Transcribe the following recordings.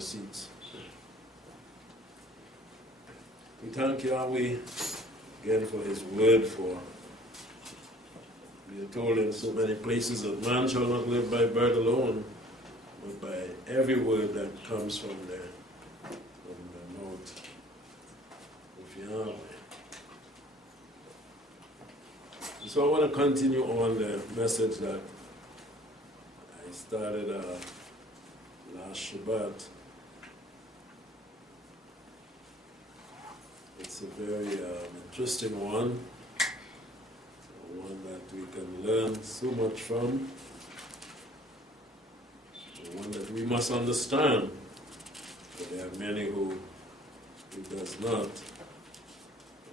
your seats. We thank Yahweh again for his word, for we are told in so many places that man shall not live by bread alone, but by every word that comes from the mouth of Yahweh. So I want to continue on the message that I started last Shabbat. It's a very interesting one that we can learn so much from, one that we must understand. But there are many who does not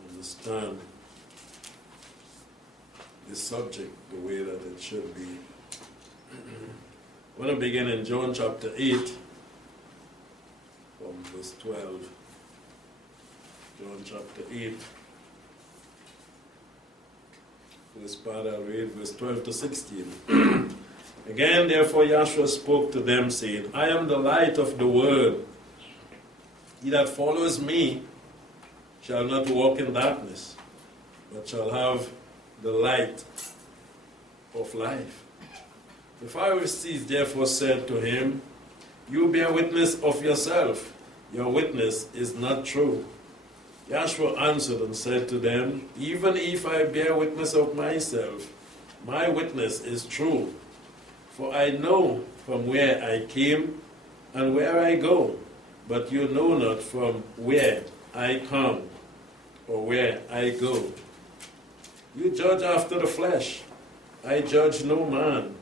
understand this subject the way that it should be. I want to begin in John chapter 8 from verse 12. John chapter 8. First part I'll read, verse 12 to 16. Again, therefore, Yahshua spoke to them, saying, I am the light of the world. He that follows me shall not walk in darkness, but shall have the light of life. The Pharisees therefore said to him, You bear witness of yourself. Your witness is not true. Yahshua answered and said to them, Even if I bear witness of myself, my witness is true. For I know from where I came and where I go, but you know not from where I come or where I go. You judge after the flesh. I judge no man.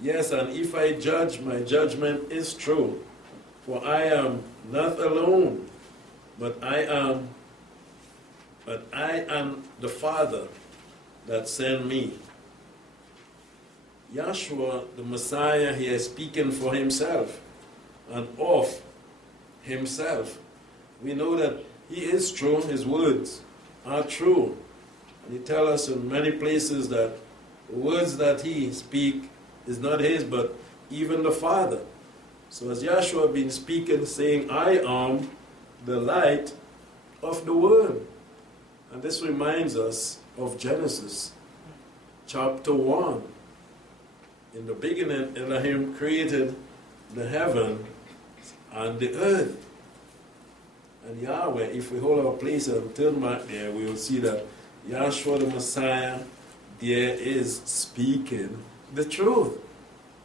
Yes, and if I judge, my judgment is true. For I am not alone, but I am the Father that sent me. Yahshua, the Messiah, he is speaking for himself and of himself. We know that he is true, his words are true. And he tells us in many places that the words that he speaks is not his, but even the Father. So as Yahshua been speaking, saying, I am the light of the world. And this reminds us of Genesis chapter 1. In the beginning, Elohim created the heaven and the earth. And Yahweh, if we hold our place and turn back there, we will see that Yahshua the Messiah there is speaking the truth.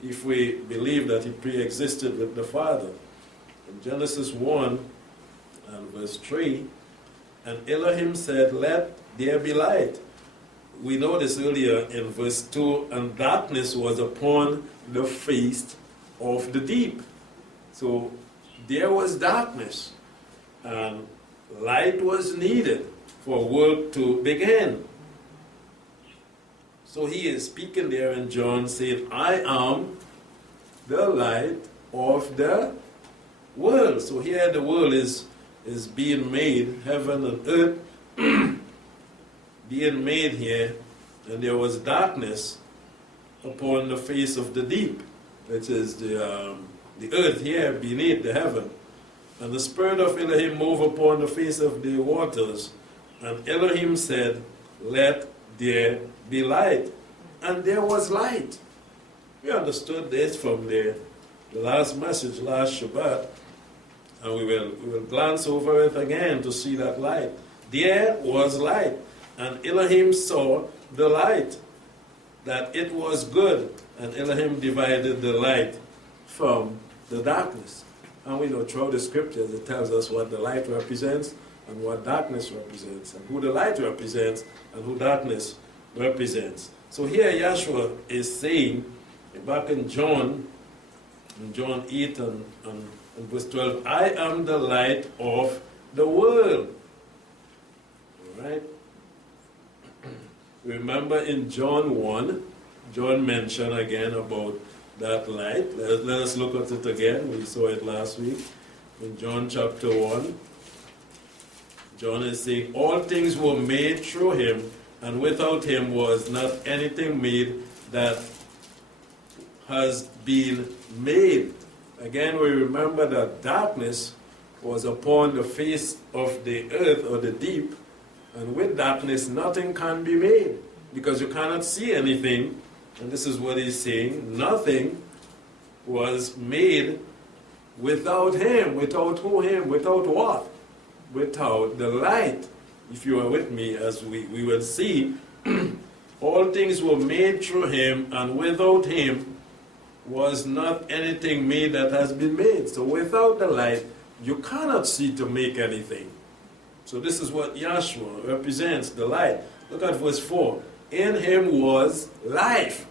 If we believe that he pre-existed with the Father. In Genesis 1 and verse 3, and Elohim said, Let there be light. We know this earlier in verse 2, and darkness was upon the face of the deep. So there was darkness, and light was needed for work to begin. So he is speaking there in John, saying, I am the light of the world. So here the world is being made, heaven and earth being made here, and there was darkness upon the face of the deep, which is the earth here beneath the heaven. And the Spirit of Elohim moved upon the face of the waters, and Elohim said, Let there be light. And there was light. We understood this from the last message, last Shabbat, and we will glance over it again to see that light. There was light, and Elohim saw the light, that it was good, and Elohim divided the light from the darkness. And we know throughout the scriptures it tells us what the light represents and what darkness represents, and who the light represents and who darkness represents. So here Yahshua is saying, back in John 8 and verse 12, I am the light of the world. All right? Remember in John 1, John mentioned again about that light. Let us look at it again. We saw it last week. In John chapter 1, John is saying, all things were made through him, and without him was not anything made that has been made. Again, we remember that darkness was upon the face of the earth or the deep, and with darkness nothing can be made, because you cannot see anything. And this is what he's saying: nothing was made without him. Without who? Him. Without what? Without the light. If you are with me, as we will see, all things were made through him, and without him was not anything made that has been made. So without the light, you cannot see to make anything. So this is what Yahshua represents, the light. Look at verse 4. In him was life.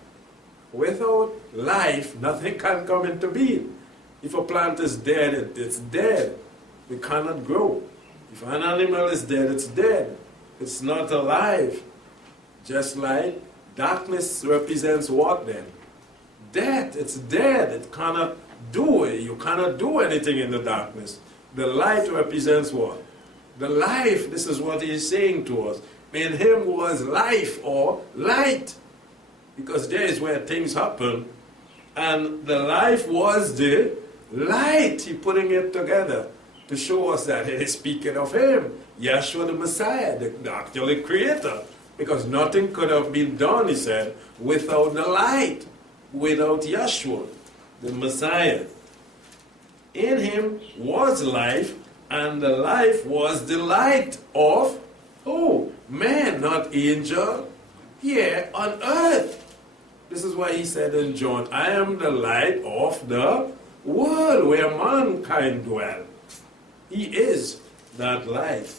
Without life, nothing can come into being. If a plant is dead, it's dead. It cannot grow. If an animal is dead, it's dead. It's not alive. Just like darkness represents what then? Death. It's dead. It cannot do it. You cannot do anything in the darkness. The light represents what? The life. This is what he's saying to us. In him was life, or light. Because there is where things happen. And the life was the light. He's putting it together to show us that it is speaking of him, Yahshua the Messiah, the actual creator. Because nothing could have been done, he said, without the light, without Yahshua, the Messiah. In him was life, and the life was the light of who? Man, not angel, here on earth. This is why he said in John, I am the light of the world where mankind dwell. He is that light.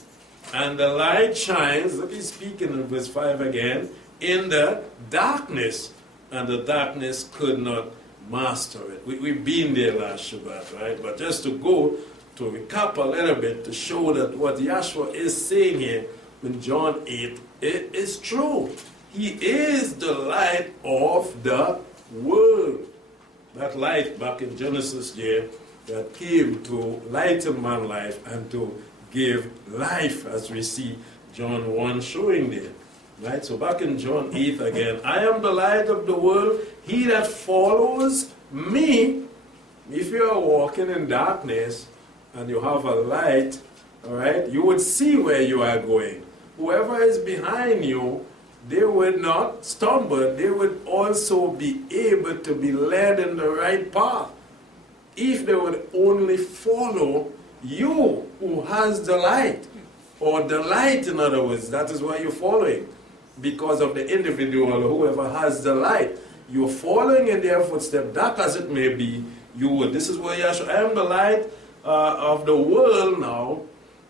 And the light shines, look, he's speaking in verse 5 again, in the darkness. And the darkness could not master it. We've been there last Shabbat, right? But just to go to recap a little bit to show that what Yahshua is saying here in John 8, it is true. He is the light of the world. That light back in Genesis here that came to lighten man's life and to give life, as we see John 1 showing there. Right? So back in John 8 again, I am the light of the world. He that follows me, if you are walking in darkness and you have a light, all right, you would see where you are going. Whoever is behind you, they would not stumble. They would also be able to be led in the right path if they would only follow you who has the light, or the light, in other words. That is why you're following, because of the individual, whoever has the light. You're following in their footsteps, dark as it may be, you would. This is why Yahshua, I am the light of the world now.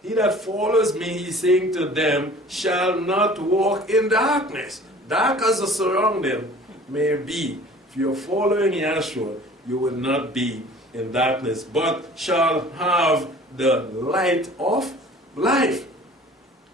He that follows me, he's saying to them, shall not walk in darkness. Dark as the surrounding may be. If you're following Yahshua, you will not be in darkness, but shall have the light of life.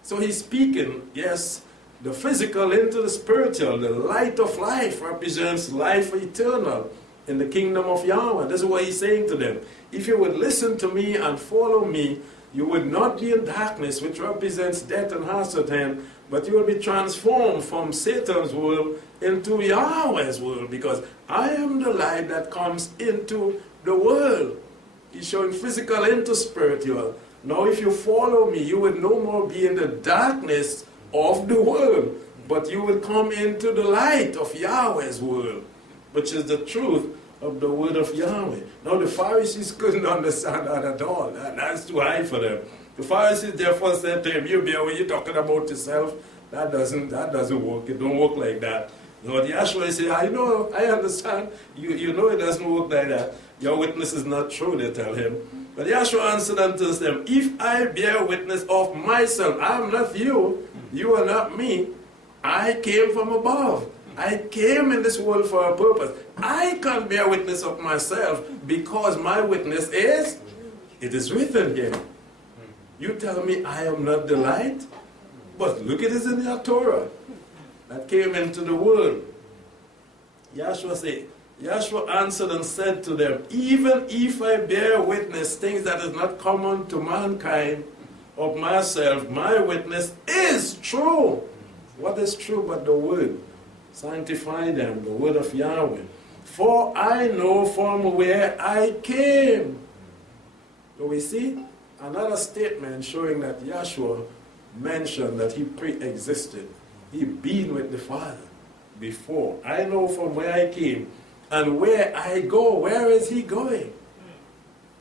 So he's speaking, yes, the physical into the spiritual. The light of life represents life eternal in the kingdom of Yahweh. This is what he's saying to them. If you would listen to me and follow me, you would not be in darkness, which represents death and Hasatan, but you will be transformed from Satan's world into Yahweh's world, because I am the light that comes into the world. He's showing physical into spiritual. Now if you follow me, you will no more be in the darkness of the world, but you will come into the light of Yahweh's world, which is the truth of the word of Yahweh. Now the Pharisees couldn't understand that at all. That's too high for them. The Pharisees therefore said to him, you bear when you're talking about yourself, that doesn't work. It don't work like that. You know, the Yahshua said, I know, I understand. You know it doesn't work like that. Your witness is not true, they tell him. But Yahshua answered unto them, if I bear witness of myself, I am not you, you are not me. I came from above. I came in this world for a purpose. I can't bear witness of myself because my witness is, it is written here. You tell me I am not the light? But look, it is in your Torah that came into the world. Yahshua answered and said to them, even if I bear witness things that is not common to mankind of myself, my witness is true. What is true but the word? Sanctify them, the word of Yahweh. for I know from where I came. So we see another statement showing that Yahshua mentioned that he pre-existed. He been with the Father before. I know from where I came and where I go. Where is he going?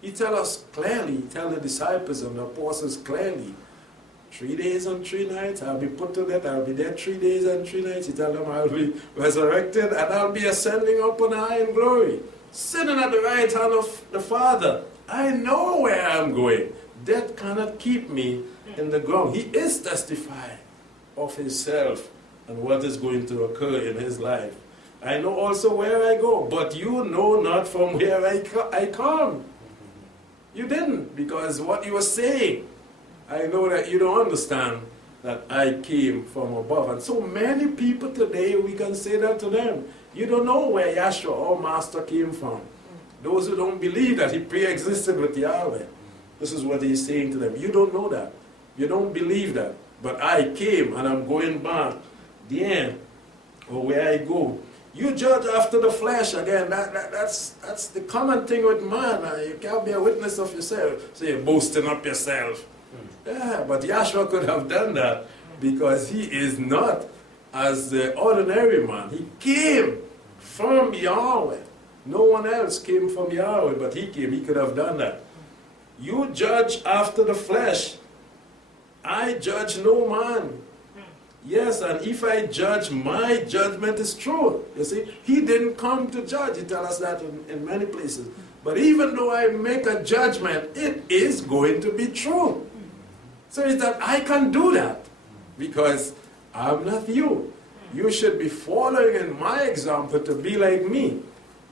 He tell us clearly, he tell the disciples and the apostles clearly, 3 days and 3 nights, I'll be put to death, I'll be dead 3 days and 3 nights. He tell them I'll be resurrected and I'll be ascending up on high in glory, sitting at the right hand of the Father. I know where I'm going. Death cannot keep me in the ground. He is testifying of himself and what is going to occur in his life. I know also where I go, but you know not from where I come. You didn't, because what you were saying, I know that you don't understand that I came from above. And so many people today, we can say that to them. You don't know where Yahshua, our Master, came from. Those who don't believe that he pre-existed with Yahweh. This is what he's saying to them. You don't know that. You don't believe that. But I came and I'm going back there, or where I go. You judge after the flesh again. That's the common thing with man. You can't be a witness of yourself. So you're boasting up yourself. Yeah, but Yahshua could have done that because he is not as the ordinary man. He came from Yahweh. No one else came from Yahweh, but he came. He could have done that. You judge after the flesh. I judge no man. Yes, and if I judge, my judgment is true. You see, he didn't come to judge. He tells us that in many places. But even though I make a judgment, it is going to be true. So it's that I can do that because I'm not you. You should be following in my example to be like me.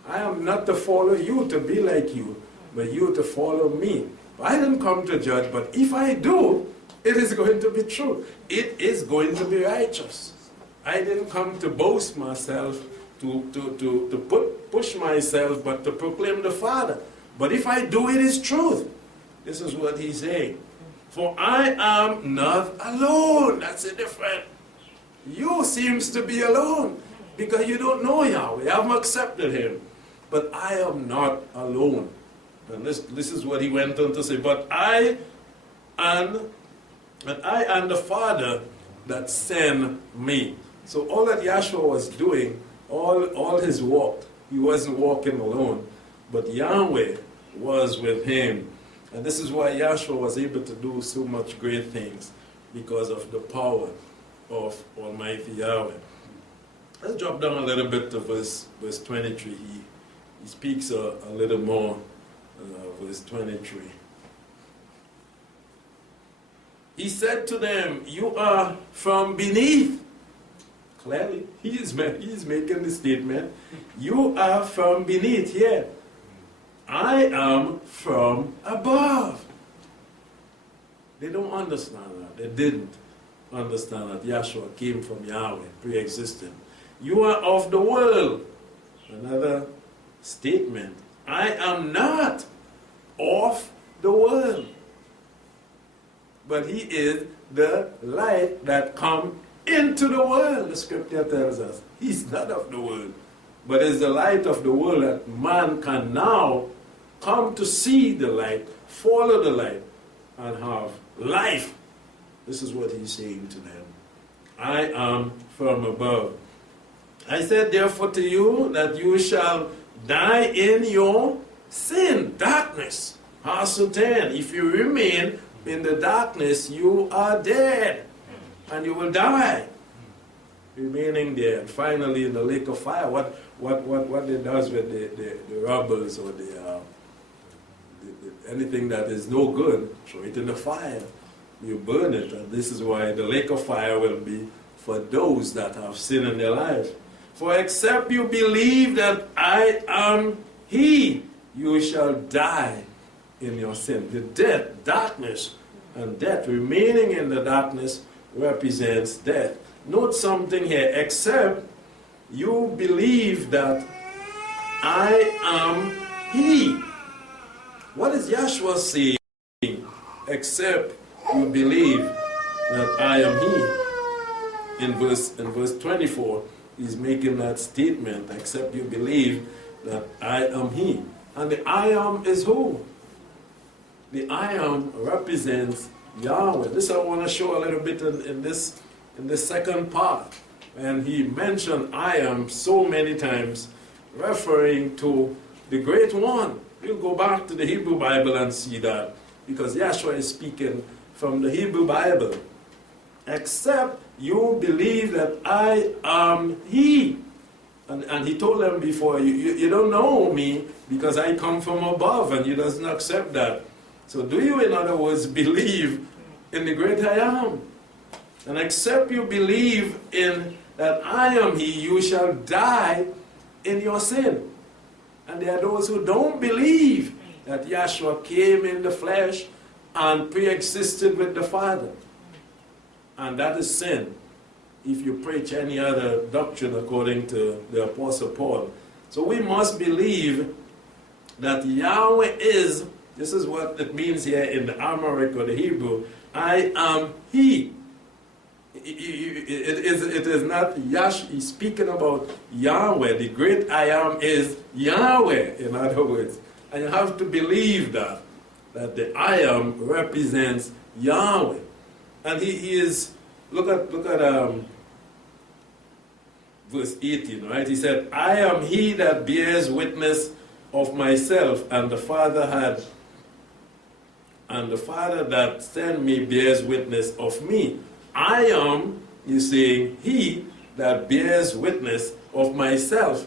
I am not to follow you to be like you, but you to follow me. I didn't come to judge, but if I do, it is going to be true. It is going to be righteous. I didn't come to boast myself, to push myself, but to proclaim the Father. But if I do, it is truth. This is what he's saying. For I am not alone. That's a different. You seems to be alone because you don't know Yahweh. You haven't accepted him. But I am not alone. And this is what he went on to say. But I and the Father that sent me. So all that Yahshua was doing, all his walk, he wasn't walking alone. But Yahweh was with him. And this is why Yahshua was able to do so much great things, because of the power of Almighty Yahweh. Let's drop down a little bit to verse 23. He speaks a little more, verse 23. He said to them, you are from beneath. Clearly, he is making the statement. You are from beneath here. I am from above. They don't understand that. They didn't understand that Yahshua came from Yahweh, pre-existent. You are of the world. Another statement. I am not of the world. But he is the light that come into the world, the scripture tells us. He's not of the world, but is the light of the world that man can now come to see the light, follow the light, and have life. This is what he's saying to them. I am from above. I said therefore to you that you shall die in your sin, darkness. Hasutan, if you remain in the darkness, you are dead, and you will die, remaining there. And finally, in the lake of fire, what it does with the rubbles or anything that is no good, throw it in the fire. You burn it, and this is why the lake of fire will be for those that have sin in their life. For except you believe that I am He, you shall die in your sin. The death, darkness, and death, remaining in the darkness represents death. Note something here. Except you believe that I am He. What is Yahshua saying? Except you believe that I am He. In verse 24, he's making that statement. Except you believe that I am He. And the I am is who? The I am represents Yahweh. This I want to show a little bit in this second part. And he mentioned I am so many times, referring to the Great One. We'll go back to the Hebrew Bible and see that, because Yahshua is speaking from the Hebrew Bible. Except you believe that I am He. And he told them before, you don't know me because I come from above, and you doesn't accept that. So do you, in other words, believe in the great I am? And except you believe in that I am He, you shall die in your sin. And there are those who don't believe that Yahshua came in the flesh and pre-existed with the Father. And that is sin, if you preach any other doctrine according to the Apostle Paul. So we must believe that Yahweh is, this is what it means here in the Amharic or the Hebrew, I am He. It is not Yahshua. He's speaking about Yahweh. The great I am is Yahweh, in other words. And you have to believe that the I am represents Yahweh. And he is, look at verse 18, right? He said, I am He that bears witness of myself, and the Father that sent me bears witness of me. I am, he's saying, He that bears witness of myself.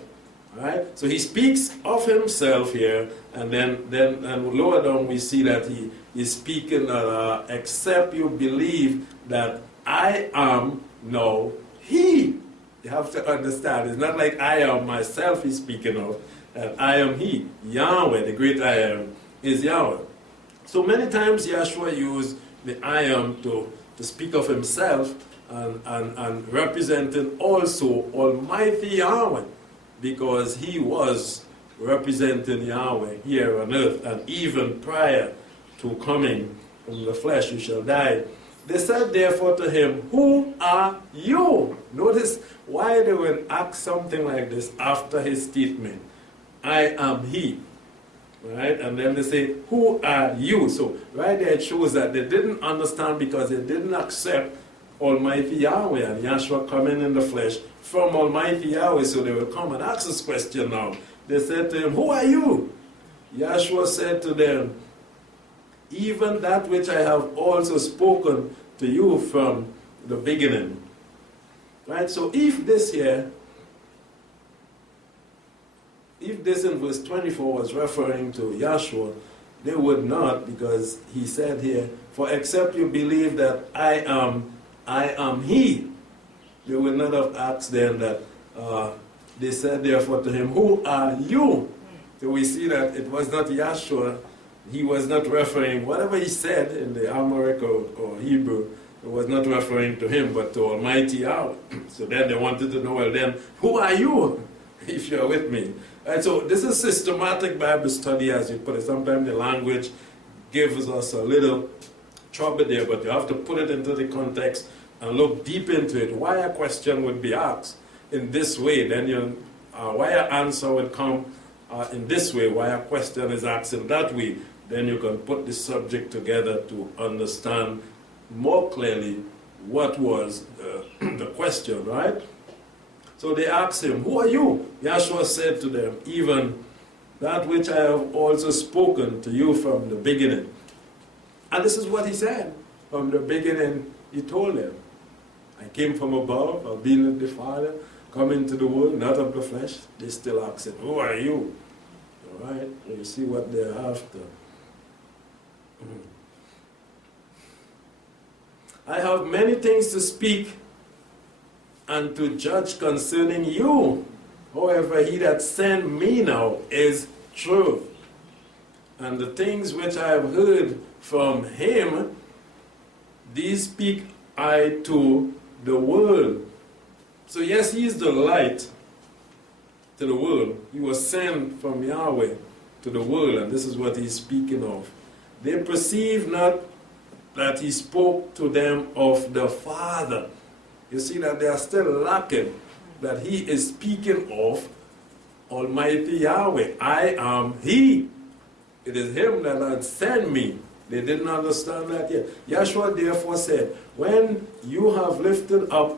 Right? So he speaks of himself here, and then lower down we see that he is speaking except you believe that I am now He. You have to understand, it's not like I am myself he's speaking of, that I am He. Yahweh, the great I am, is Yahweh. So many times Yahshua used the I am to speak of himself and representing also Almighty Yahweh, because he was representing Yahweh here on earth, and even prior to coming in the flesh, you shall die. They said therefore to him, who are you? Notice why they would ask something like this after his statement, I am He. Right? And then they say, who are you? So right there it shows that they didn't understand, because they didn't accept Almighty Yahweh and Yahshua coming in the flesh from Almighty Yahweh. So they will come and ask this question now. They said to him, who are you? Yahshua said to them, even that which I have also spoken to you from the beginning. Right? So if this here, if this in verse 24 was referring to Yahshua, they would not, because he said here, for except you believe that I am He. They would not have asked then that, they said therefore to him, who are you? So we see that it was not Yahshua. He was not referring, whatever he said in the Amharic or Hebrew, it was not referring to him, but to Almighty Yahweh. So then they wanted to know, well then, who are you, if you're with me? And so this is systematic Bible study, as you put it. Sometimes the language gives us a little trouble there, but you have to put it into the context and look deep into it. Why a question would be asked in this way, then why an answer would come in this way, why a question is asked in that way, then you can put the subject together to understand more clearly what was the question, right? So they asked him, who are you? Yahshua said to them, even that which I have also spoken to you from the beginning. And this is what he said. From the beginning, he told them, I came from above, I've been with the Father, come into the world, not of the flesh. They still ask him, who are you? All right? You see what they're after. I have many things to speak and to judge concerning you. However, he that sent me now is true. And the things which I have heard from him, these speak I to the world. So yes, he is the light to the world. He was sent from Yahweh to the world, and this is what he's speaking of. They perceive not that he spoke to them of the Father. You see that they are still lacking that he is speaking of Almighty Yahweh. I am He. It is Him that had sent me. They didn't understand that yet. Yahshua therefore said, when you have lifted up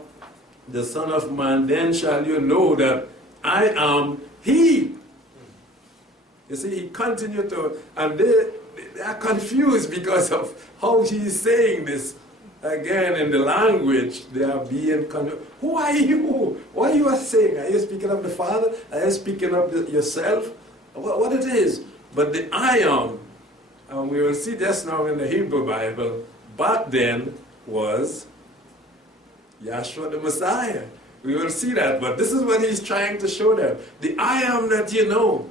the Son of Man, then shall you know that I am He. You see, he continued to, and they are confused because of how he is saying this. Again, in the language, they are being confused. Who are you? What are you saying? Are you speaking of the Father? Are you speaking of yourself? What it is? But the I am, and we will see this now in the Hebrew Bible, back then was Yahshua the Messiah. We will see that, but this is what he's trying to show them. The I am that you know.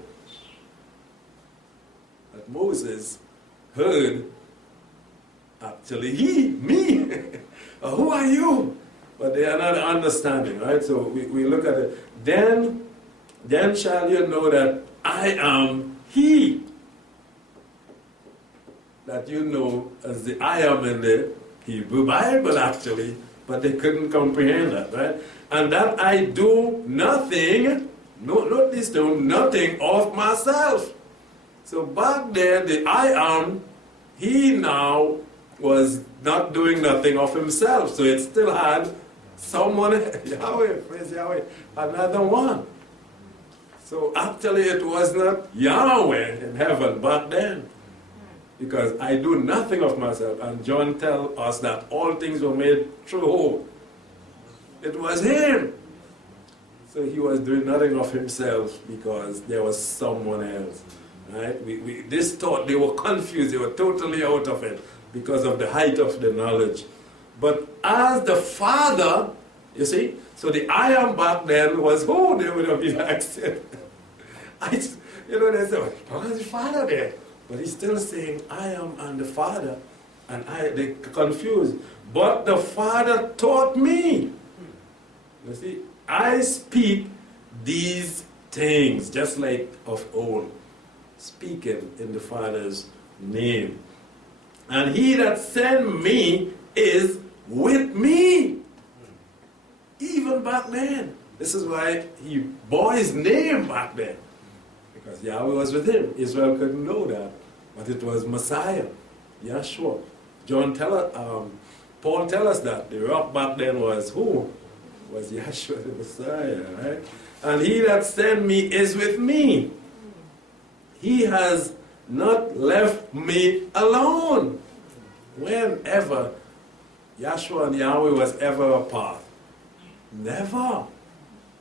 That Moses heard, actually me. Who are you? But they are not understanding, right? So we look at it. Then shall you know that I am He. That you know as the I am in the Hebrew Bible, actually. But they couldn't comprehend that, right? And that I do nothing, not this term, nothing of myself. So back then, the I am, he now was not doing nothing of himself. So it still had someone, Yahweh, praise Yahweh, another one. So actually it was not Yahweh in heaven back then. Because I do nothing of myself. And John tells us that all things were made through who? It was him. So he was doing nothing of himself because there was someone else. Right? This thought, they were confused. They were totally out of it because of the height of the knowledge. But as the Father, you see, so the I am back then was who they would have been asking. They said, how is the Father there? But he's still saying, I am and the Father. And they confused. But the Father taught me. You see, I speak these things, just like of old, speaking in the Father's name. And he that sent me is with me. Even back then. This is why he bore his name back then. Because Yahweh was with him. Israel couldn't know that. But it was Messiah, Yahshua. Paul tells us that. The rock back then was who? Was Yahshua the Messiah, right? And he that sent me is with me. He has not left me alone. Whenever Yahshua and Yahweh was ever apart. Never.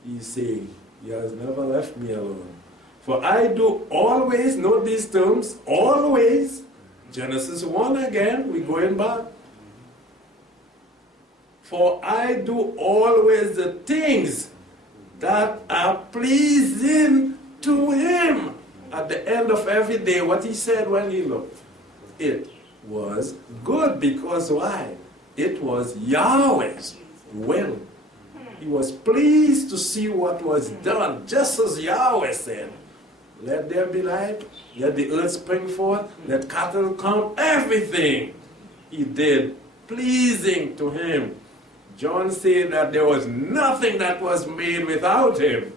He's saying, he has never left me alone. For I do always, note these terms, always. Genesis 1 again, we're going back. For I do always the things that are pleasing to him. At the end of every day, what he said when he looked, it was good. Because why? It was Yahweh's will. He was pleased to see what was done, just as Yahweh said. Let there be light, let the earth spring forth, let cattle come, everything he did pleasing to him. John said that there was nothing that was made without him.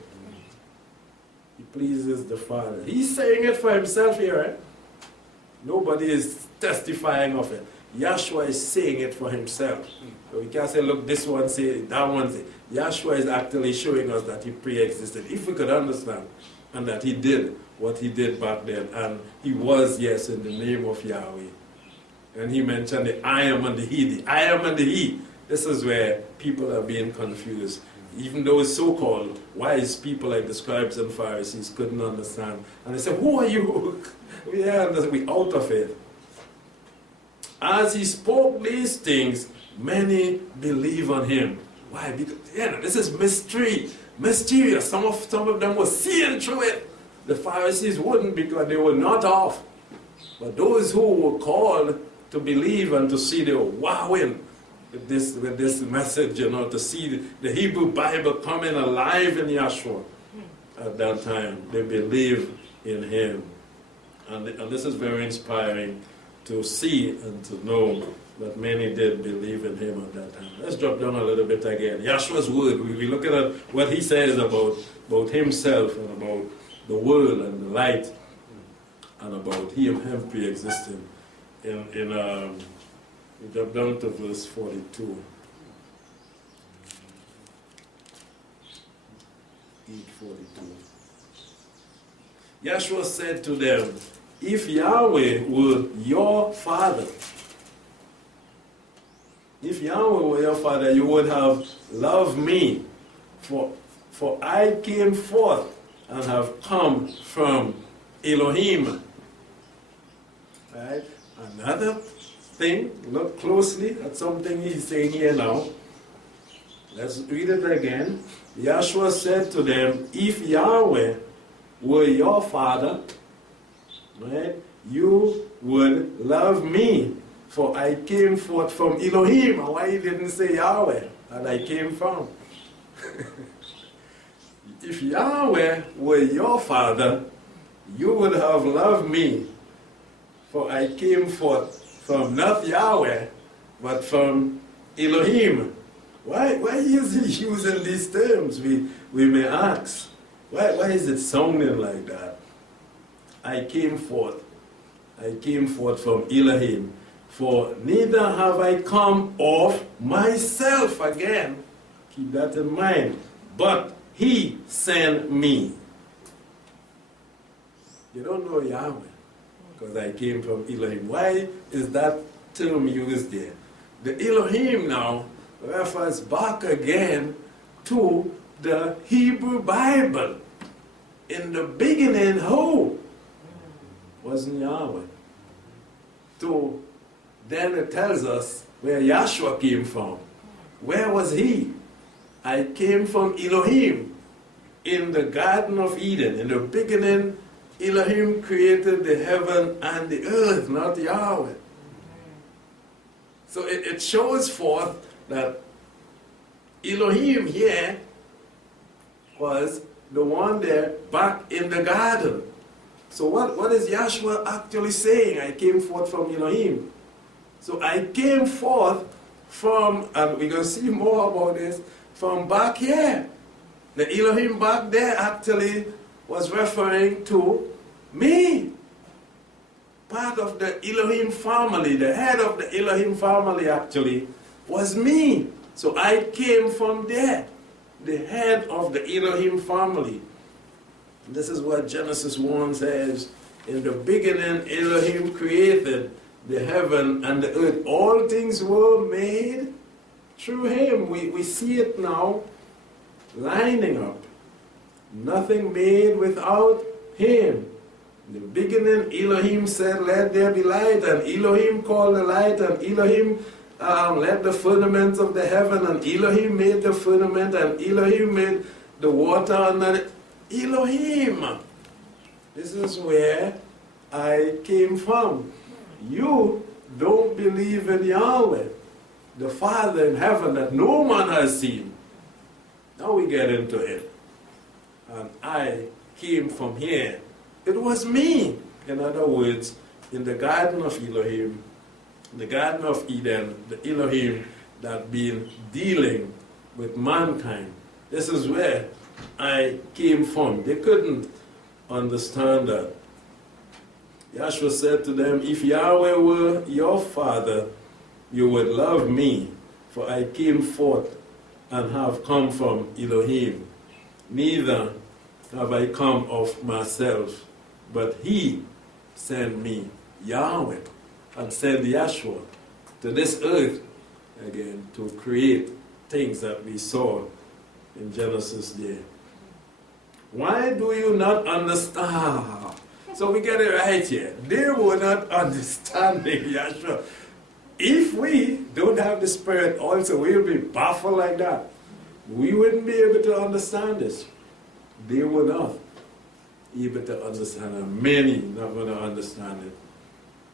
He pleases the Father. He's saying it for himself here, right? Nobody is testifying of it. Yahshua is saying it for himself. So we can't say, look, this one say it, that one say it. Yahshua is actually showing us that he pre-existed. If we could understand, and that he did what he did back then, and he was, yes, in the name of Yahweh. And he mentioned the I am and the he. The I am and the he. This is where people are being confused. Even those so-called wise people like the scribes and Pharisees couldn't understand. And they said, who are you? We out of it. As he spoke these things, many believe on him. Why? Because this is mystery. Mysterious. Some of them were seeing through it. The Pharisees wouldn't because they were not off. But those who were called to believe and to see, they were wowing with this message, to see the Hebrew Bible coming alive in Yahshua at that time. They believe in him. And this is very inspiring to see and to know that many did believe in him at that time. Let's drop down a little bit again. Yahshua's word, we look at what he says about himself and about the world and the light and about him pre-existing. We drop down to verse 42. 8:42. Yahshua said to them, if Yahweh were your father, you would have loved me, for I came forth and have come from Elohim. Right? Another thing, look closely at something he's saying here now. Let's read it again. Yahshua said to them, if Yahweh were your father, right, you would love me, for I came forth from Elohim. And why he didn't say Yahweh, that I came from? If Yahweh were your father, you would have loved me, for I came forth from not Yahweh, but from Elohim. Why is he using these terms, we may ask? Why is it sounding like that? I came forth from Elohim, for neither have I come of myself, again, keep that in mind, but he sent me. You don't know Yahweh, because I came from Elohim. Why is that term used there? The Elohim now refers back again to the Hebrew Bible. In the beginning, who? Wasn't Yahweh. So then it tells us where Yahshua came from. Where was he? I came from Elohim in the Garden of Eden. In the beginning, Elohim created the heaven and the earth, not Yahweh. So it shows forth that Elohim here was the one there back in the garden. So what is Yahshua actually saying? I came forth from Elohim. So I came forth from, and we're going to see more about this, from back here. The Elohim back there actually was referring to me. Part of the Elohim family, the head of the Elohim family actually was me. So I came from there, the head of the Elohim family. This is what Genesis 1 says. In the beginning, Elohim created the heaven and the earth. All things were made through him. We see it now lining up. Nothing made without him. In the beginning, Elohim said, let there be light, and Elohim called the light, and Elohim let the firmament of the heaven, and Elohim made the firmament, and Elohim made the water under it. Elohim. This is where I came from. You don't believe in Yahweh, the Father in heaven that no man has seen. Now we get into it. And I came from here. It was me. In other words, in the Garden of Elohim, the Garden of Eden, the Elohim that been dealing with mankind. This is where I came from. They couldn't understand that. Yahshua said to them, if Yahweh were your father, you would love me, for I came forth and have come from Elohim. Neither have I come of myself, but he sent me, Yahweh, and sent Yahshua to this earth again to create things that we saw in Genesis there. Why do you not understand? So we get it right here. They were not understanding Yahshua. If we don't have the Spirit also, we'll be baffled like that. We wouldn't be able to understand this. They were not able to understand it. Many not going to understand it.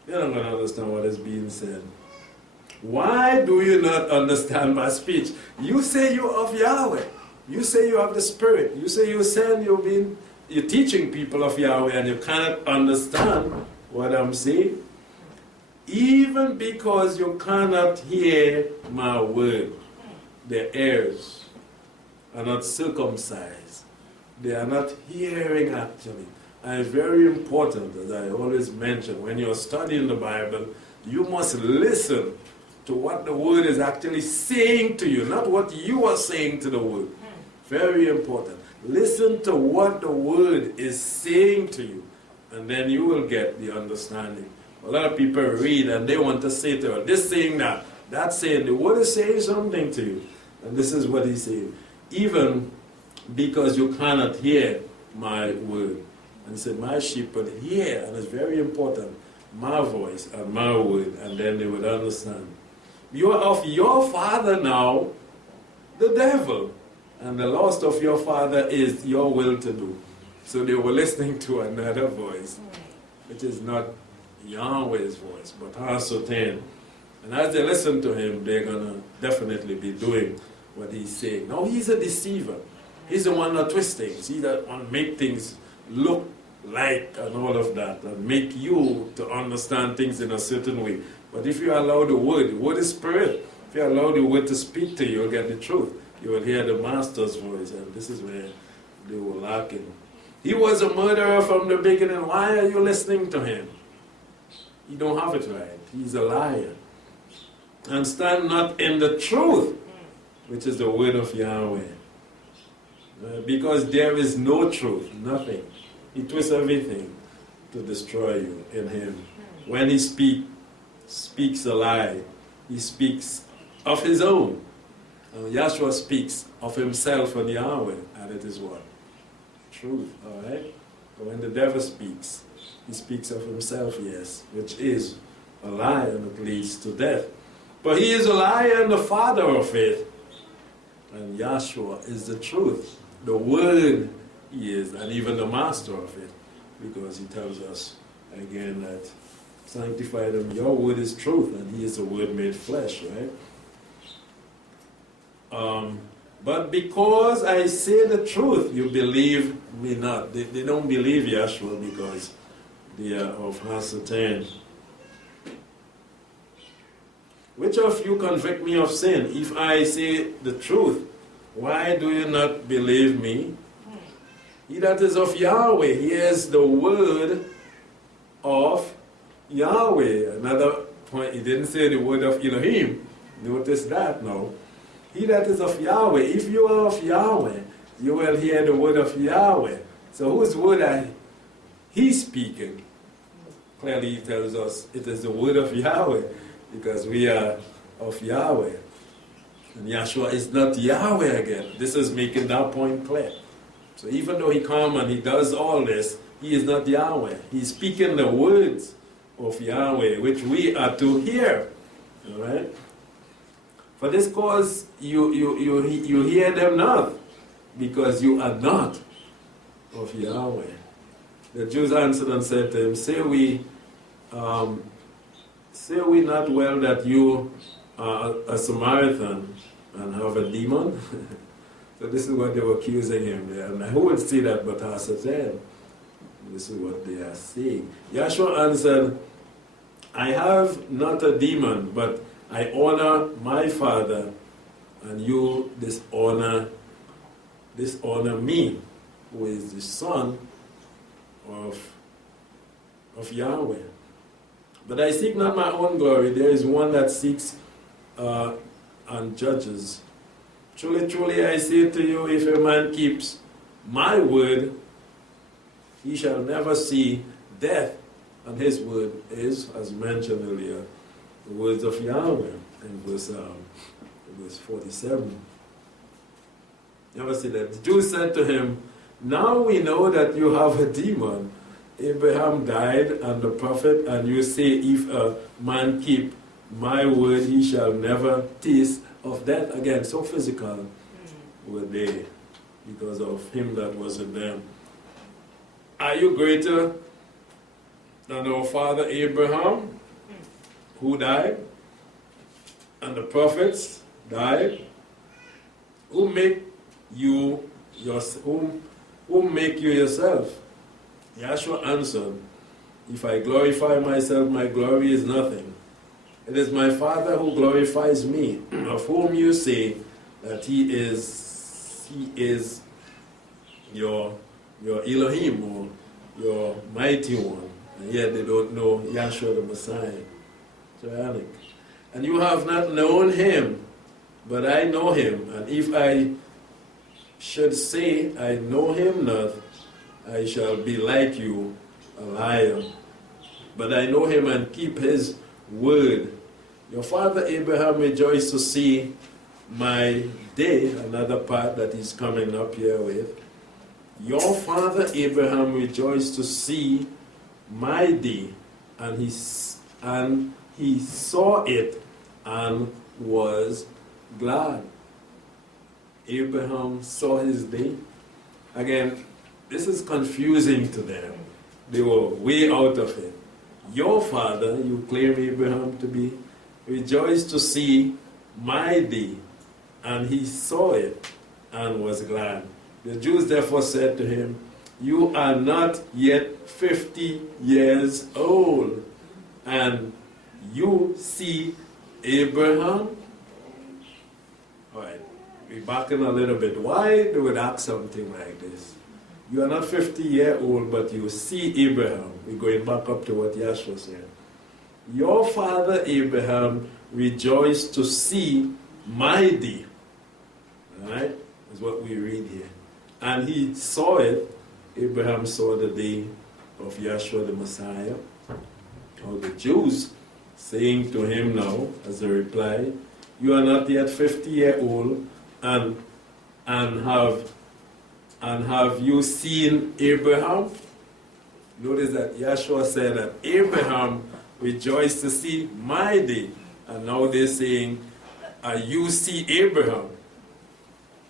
They're not going to understand what is being said. Why do you not understand my speech? You say you're of Yahweh. You say you have the Spirit. You say you send, you're teaching people of Yahweh, and you cannot understand what I'm saying. even because you cannot hear my word. Their ears are not circumcised. They are not hearing actually. And it's very important, as I always mention, when you're studying the Bible, you must listen to what the word is actually saying to you, not what you are saying to the word. Very important. Listen to what the word is saying to you, and then you will get the understanding. A lot of people read and they want to say to her, this saying that, that saying, the word is saying something to you. And this is what he's saying. Even because you cannot hear my word. And he said, my sheep would hear, and it's very important, my voice and my word, and then they would understand. You are of your father now, the devil. And the lust of your father is your will to do. So they were listening to another voice, which is not Yahweh's voice, but Hasatan. And as they listen to him, they're going to definitely be doing what he's saying. Now, he's a deceiver. He's the one that twists things. He's the one that makes things look like and all of that, and make you to understand things in a certain way. But if you allow the word is spirit. If you allow the word to speak to you, you'll get the truth. You will hear the master's voice, and this is where they were lacking. He was a murderer from the beginning. Why are you listening to him? You don't have it right. He's a liar. And stand not in the truth, which is the word of Yahweh. Because there is no truth, nothing. He twists everything to destroy you in him. When he speaks a lie, he speaks of his own. And Yahshua speaks of himself and Yahweh, and it is what? Truth, all right? But when the devil speaks, he speaks of himself, yes, which is a lie, and it leads to death. But he is a liar and the father of it. And Yahshua is the truth. The word he is, and even the master of it. Because he tells us again that sanctify them, your word is truth, and he is the word made flesh, right? But because I say the truth, you believe me not. They don't believe Yahshua because they are of Hasatan. Which of you convict me of sin? If I say the truth, why do you not believe me? He that is of Yahweh, he is the word of Yahweh. Another point, he didn't say the word of Elohim. Notice that now. He that is of Yahweh, if you are of Yahweh, you will hear the word of Yahweh. So whose word are he speaking? Clearly he tells us it is the word of Yahweh, because we are of Yahweh. And Yahshua is not Yahweh again. This is making that point clear. So even though he comes and he does all this, he is not Yahweh. He's speaking the words of Yahweh, which we are to hear. All right? For this cause you hear them not, because you are not of Yahweh. The Jews answered and said to him, Say we not well that you are a Samaritan and have a demon? So this is what they were accusing him. And who would see that but Hasatan? This is what they are saying. Yahshua answered, I have not a demon, but I honor my Father, and you dishonor me, who is the Son of Yahweh. But I seek not my own glory. There is one that seeks and judges. Truly, truly, I say to you, if a man keeps my word, he shall never see death. And his word is, as mentioned earlier, the words of Yahweh in verse 47. Never see that. The Jews said to him, Now we know that you have a demon. Abraham died and the prophet, and you say, if a man keep my word, he shall never taste of death again. So physical were they because of him that was in them. Are you greater than our father Abraham, who died, and the prophets died? Who make you yourself? Yahshua answered, If I glorify myself, my glory is nothing. It is my Father who glorifies me, of whom you say that he is your Elohim, or your mighty one. And yet they don't know Yahshua the Messiah. Tyrannic. And you have not known him, but I know him. And if I should say I know him not, I shall be like you, a liar. But I know him and keep his word. Your father Abraham rejoiced to see my day, another part that he's coming up here with. Your father Abraham rejoiced to see my day, and he saw it and was glad. Abraham saw his day. Again, this is confusing to them. They were way out of it. Your father, you claim Abraham to be, rejoiced to see my day, and he saw it and was glad. The Jews therefore said to him, you are not yet 50 years old, and you see Abraham? All right, we're backing a little bit. Why they would ask something like this? You are not 50-year old, but you see Abraham. We're going back up to what Yahshua said. Your father Abraham rejoiced to see my day. All right? Is what we read here. And he saw it. Abraham saw the day of Yahshua the Messiah. Or the Jews saying to him now, as a reply, you are not yet 50-year-old, and have you seen Abraham? Notice that Yahshua said that Abraham rejoiced to see my day. And now they're saying, you see Abraham.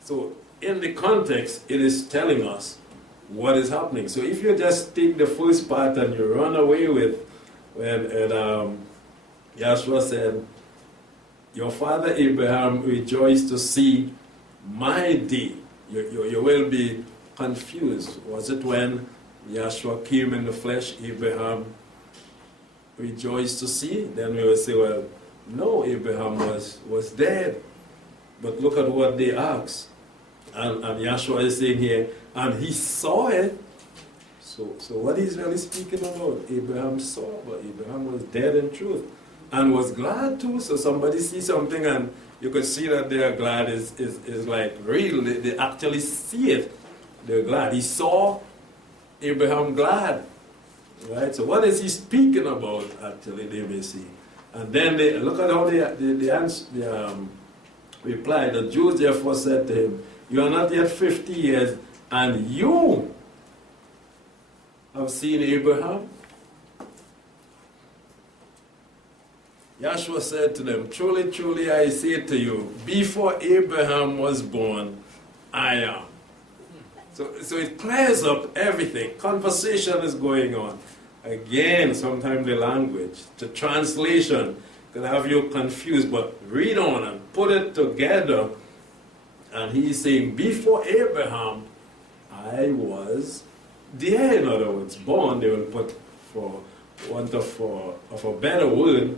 So in the context, it is telling us what is happening. So if you just take the first part and you run away with when Yahshua said, your father Abraham rejoiced to see my day, you will be confused. Was it when Yahshua came in the flesh, Abraham rejoiced to see? Then we will say, well, no, Abraham was dead. But look at what they asked. And Yahshua is saying here, and he saw it. So what he's really speaking about? Abraham saw, but Abraham was dead in truth. And was glad too. So somebody sees something and you could see that they are glad is like real. They actually see it. They're glad. He saw Abraham glad. Right? So what is he speaking about actually, they may see. And then they look at how they replied. The Jews therefore said to him, you are not yet 50 years, and you have seen Abraham? Yahshua said to them, truly, truly, I say to you, before Abraham was born, I am. So it clears up everything. Conversation is going on. Again, sometimes the language, the translation can have you confused, but read on and put it together. And he's saying, before Abraham, I was there. In other words, born, they will put for want of a better word,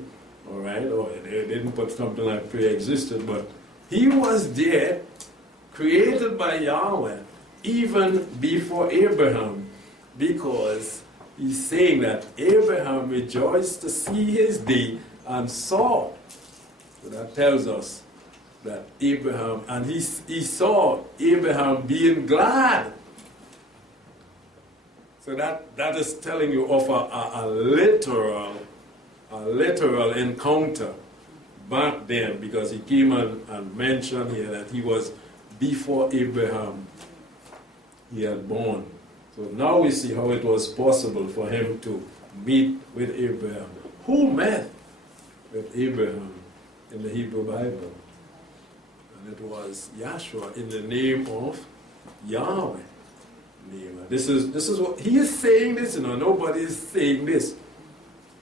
all right, or they didn't put something like pre-existed, but he was there, created by Yahweh, even before Abraham, because he's saying that Abraham rejoiced to see his day and saw. So that tells us that Abraham, and he saw Abraham being glad. So that is telling you of a literal encounter back then, because he came and mentioned here that he was before Abraham he had born. So now we see how it was possible for him to meet with Abraham. Who met with Abraham in the Hebrew Bible? And it was Yahshua in the name of Yahweh. This is what he is saying. This, nobody is saying this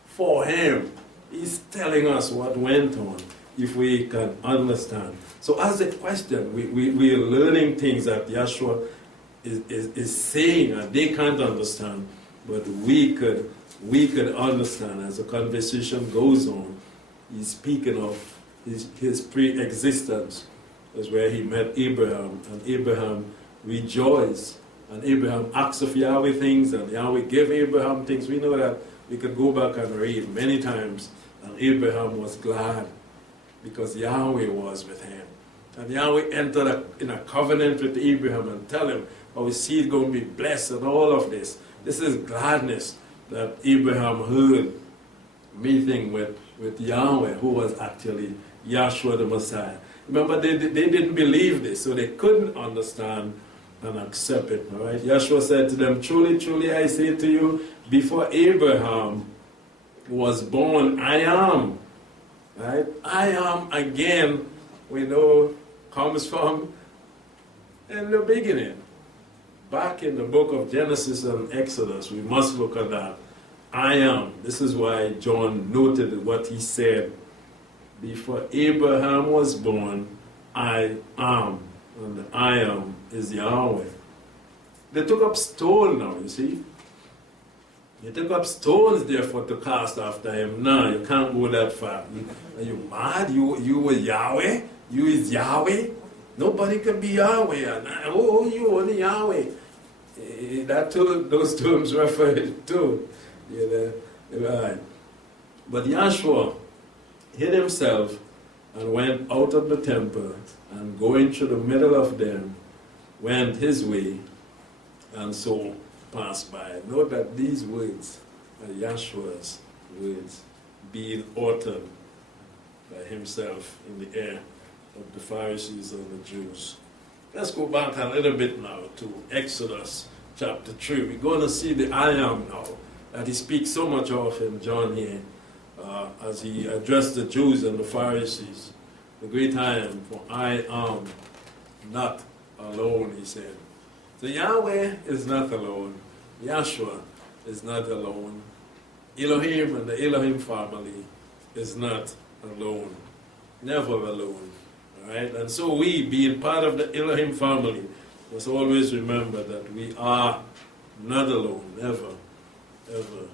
for him. He's telling us what went on, if we can understand. So as a question, we are learning things that Yahshua is saying and they can't understand. but we could understand as the conversation goes on. He's speaking of his pre-existence. That's where he met Abraham, and Abraham rejoiced, and Abraham asked of Yahweh things, and Yahweh gave Abraham things. We know that. We could go back and read many times, and Abraham was glad because Yahweh was with him. And Yahweh entered in a covenant with Abraham and tell him how his seed going to be blessed and all of this. This is gladness that Abraham heard meeting with Yahweh, who was actually Yahshua the Messiah. Remember, they didn't believe this, so they couldn't understand and accept it. All right? Yahshua said to them, truly, truly, I say to you, before Abraham was born, I am. Right? I am, again, we know, comes from in the beginning. Back in the book of Genesis and Exodus, we must look at that. I am. This is why John noted what he said. Before Abraham was born, I am. And the I am is Yahweh. They took up stone now, you see. They took up stones, therefore, to cast after him. No, you can't go that far. Are you mad? You were Yahweh? You is Yahweh? Nobody can be Yahweh. You only Yahweh. Those terms refer to. Right. But Yahshua hid himself and went out of the temple, and going through the middle of them, went his way, and so passed by. Note that these words are Yahshua's words, being uttered by himself in the ear of the Pharisees and the Jews. Let's go back a little bit now to Exodus chapter 3. We're going to see the I am now, that he speaks so much of in John here, as he addressed the Jews and the Pharisees. The great I am, for I am not alone, he said. So Yahweh is not alone. Yahshua is not alone. Elohim and the Elohim family is not alone. Never alone. All right? And so we, being part of the Elohim family, must always remember that we are not alone. Never, ever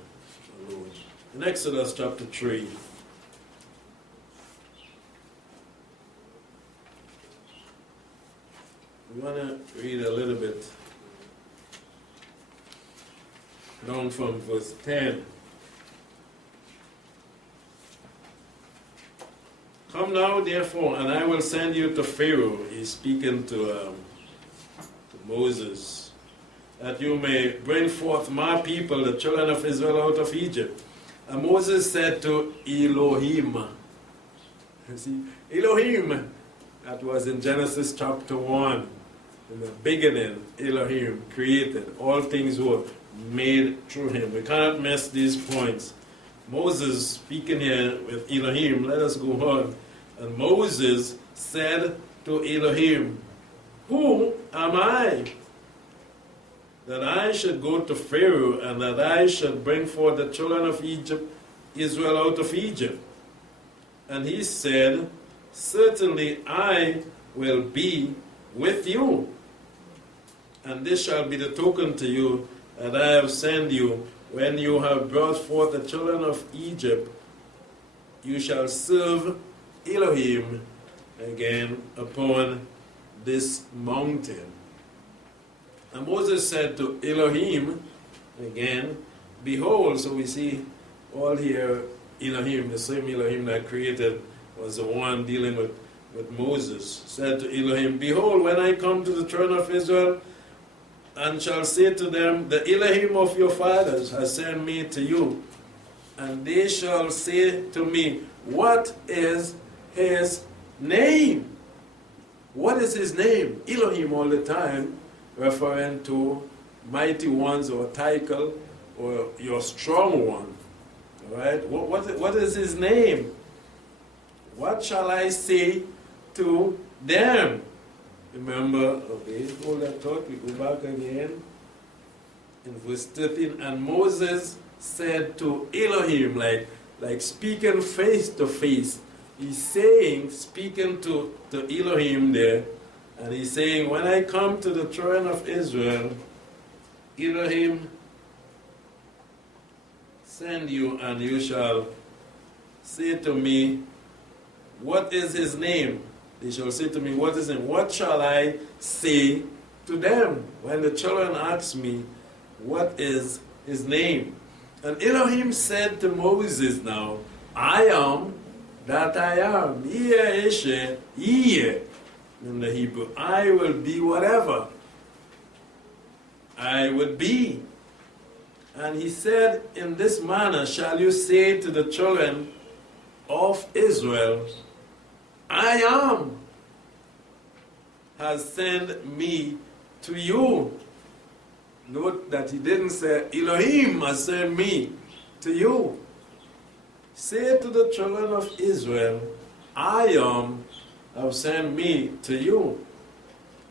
alone. In Exodus chapter 3, we want to read a little bit down from verse 10. Come now, therefore, and I will send you to Pharaoh. He's speaking to Moses, that you may bring forth my people, the children of Israel, out of Egypt. And Moses said to Elohim, you see, Elohim, that was in Genesis chapter 1. In the beginning, Elohim created. All things were made through him. We cannot miss these points. Moses speaking here with Elohim. Let us go on. And Moses said to Elohim, who am I, that I should go to Pharaoh, and that I should bring forth the children of Israel out of Egypt? And he said, certainly I will be with you. And this shall be the token to you that I have sent you. When you have brought forth the children of Egypt, you shall serve Elohim again upon this mountain. And Moses said to Elohim again, behold, so we see all here Elohim, the same Elohim that created, was the one dealing with Moses, said to Elohim, behold, when I come to the children of Israel, and shall say to them, the Elohim of your fathers has sent me to you. And they shall say to me, what is his name? What is his name? Elohim all the time, referring to mighty ones or title or your strong one. All right? What is his name? What shall I say to them? Remember, okay, hold that thought, we go back again. In verse 13, and Moses said to Elohim, like speaking face to face. He's saying, speaking to Elohim there, and he's saying, when I come to the children of Israel, Elohim, send you, and you shall say to me, what is his name? They shall say to me, what is his name? What shall I say to them when the children ask me, what is his name? And Elohim said to Moses now, I am that I am. Yeh Eshe, Yeh. In the Hebrew, I will be whatever I would be. And he said, in this manner shall you say to the children of Israel, I am has sent me to you. Note that he didn't say, Elohim has sent me to you. Say to the children of Israel, I am have sent me to you.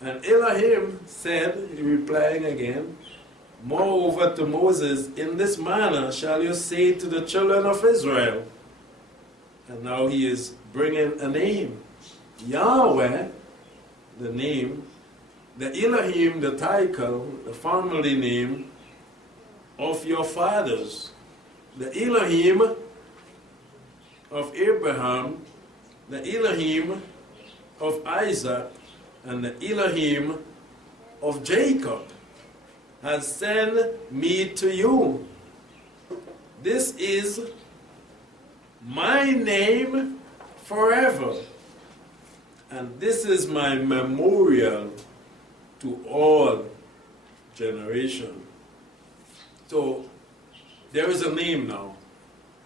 And Elohim said, replying again, moreover to Moses, in this manner shall you say to the children of Israel. And now he is bringing a name. Yahweh, the name, the Elohim, the title, the family name of your fathers. The Elohim of Abraham, the Elohim of Isaac, and the Elohim of Jacob has sent me to you. This is my name forever, and this is my memorial to all generations. So there is a name now.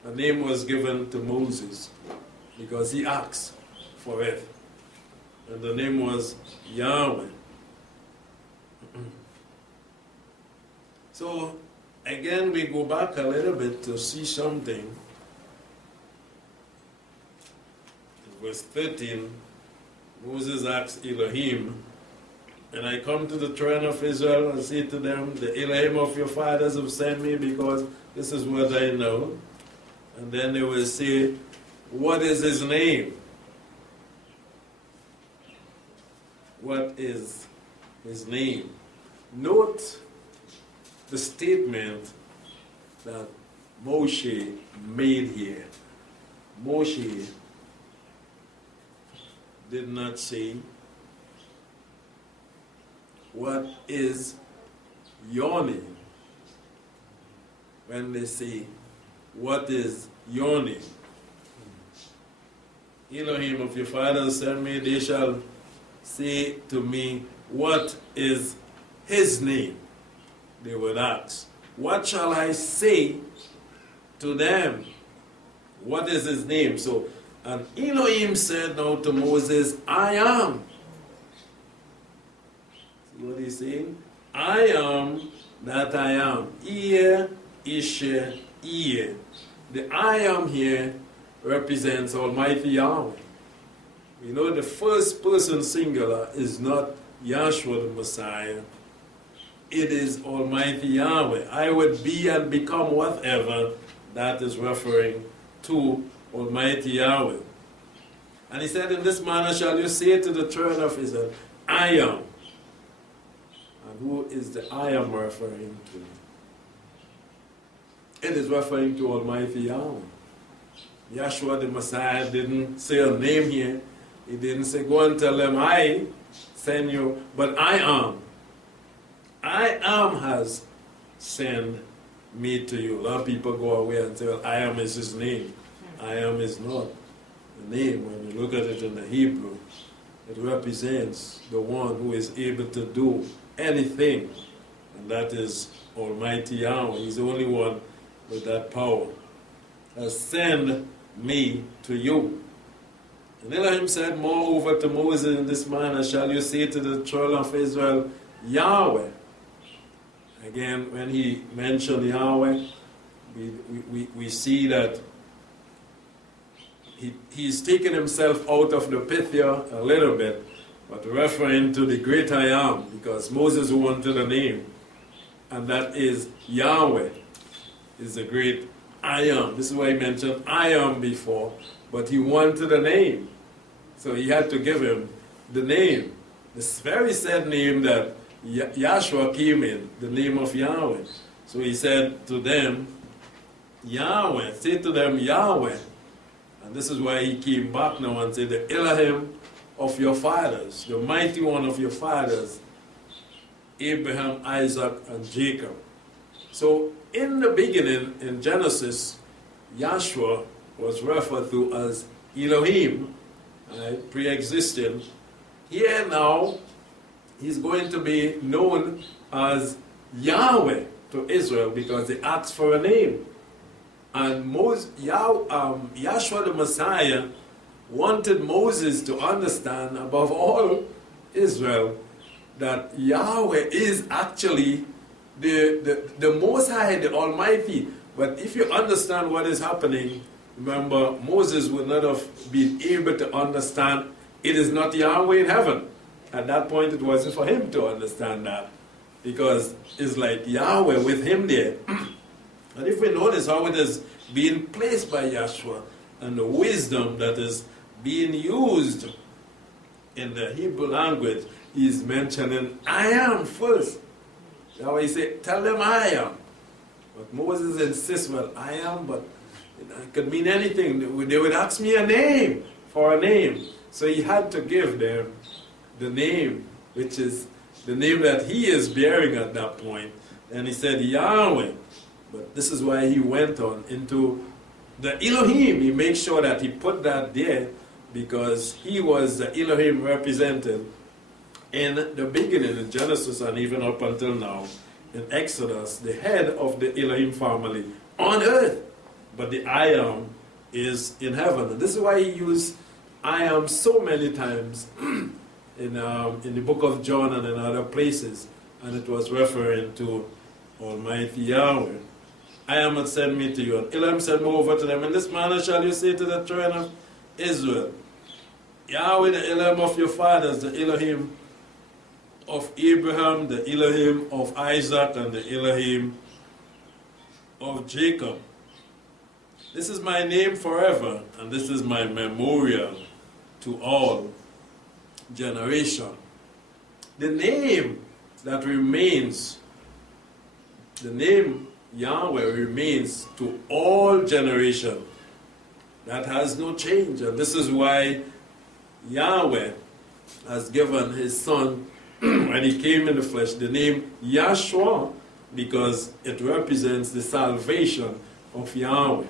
A name was given to Moses because he asked for it. And the name was Yahweh. So again, we go back a little bit to see something. In verse 13, Moses asked Elohim, and I come to the children of Israel and say to them, the Elohim of your fathers have sent me because this is what I know. And then they will say, what is his name? What is his name? Note the statement that Moshe made here. Moshe did not say, what is your name? When they say, what is your name? Elohim of your fathers sent me, they shall say to me, what is his name? They would ask, what shall I say to them? What is his name? So, and Elohim said now to Moses, I am. See what he's saying? I am that I am. Yeh Eshe, Yeh. The I am here represents Almighty Yahweh. We know the first person singular is not Yahshua the Messiah. It is Almighty Yahweh. I would be and become whatever. That is referring to Almighty Yahweh. And he said, in this manner shall you say to the children of Israel, I am. And who is the I am referring to? It is referring to Almighty Yahweh. Yahshua the Messiah didn't say a name here. He didn't say, go and tell them I send you, but I am. I am has sent me to you. A lot of people go away and say, well, I am is his name. I am is not the name. When you look at it in the Hebrew, it represents the one who is able to do anything. And that is Almighty Yahweh. He's the only one with that power. Has sent me to you. And Elohim said, moreover to Moses, in this manner shall you say to the children of Israel, Yahweh. Again, when he mentioned Yahweh, we see that he's taken himself out of the picture a little bit, but referring to the great I am, because Moses wanted a name, and that is Yahweh, is the great I am. This is why he mentioned I am before, but he wanted a name. So he had to give him the name. This very said name that Yahshua came in, the name of Yahweh. So he said to them, Yahweh. Say to them, Yahweh. And this is why he came back now and said, the Elohim of your fathers, the mighty one of your fathers, Abraham, Isaac, and Jacob. So in the beginning, in Genesis, Yahshua was referred to as Elohim, right, pre-existing. Here now, he's going to be known as Yahweh to Israel because they asked for a name. And Yahshua the Messiah wanted Moses to understand, above all Israel, that Yahweh is actually the Most High, the Almighty. But if you understand what is happening, remember, Moses would not have been able to understand it is not Yahweh in heaven. At that point, it wasn't for him to understand that, because it's like Yahweh with him there. And if we notice how it is being placed by Yahshua and the wisdom that is being used in the Hebrew language, he's mentioning, I am first. Yahweh said, tell them I am. But Moses insists, well, I am, but it could mean anything. They would ask me a name, for a name. So he had to give them the name, which is the name that he is bearing at that point. And he said, Yahweh. But this is why he went on into the Elohim. He made sure that he put that there because he was the Elohim represented in the beginning, in Genesis, and even up until now, in Exodus, the head of the Elohim family on earth. But the I am is in heaven. And this is why he used I am so many times in the book of John and in other places. And it was referring to Almighty Yahweh. I am had sent me to you, and Elohim sent me over to them. In this manner shall you say to the children of Israel, Yahweh, the Elohim of your fathers, the Elohim of Abraham, the Elohim of Isaac, and the Elohim of Jacob. This is my name forever, and this is my memorial to all generation. The name that remains, the name Yahweh remains to all generation. That has no change. And this is why Yahweh has given his son, when he came in the flesh, the name Yahshua, because it represents the salvation of Yahweh.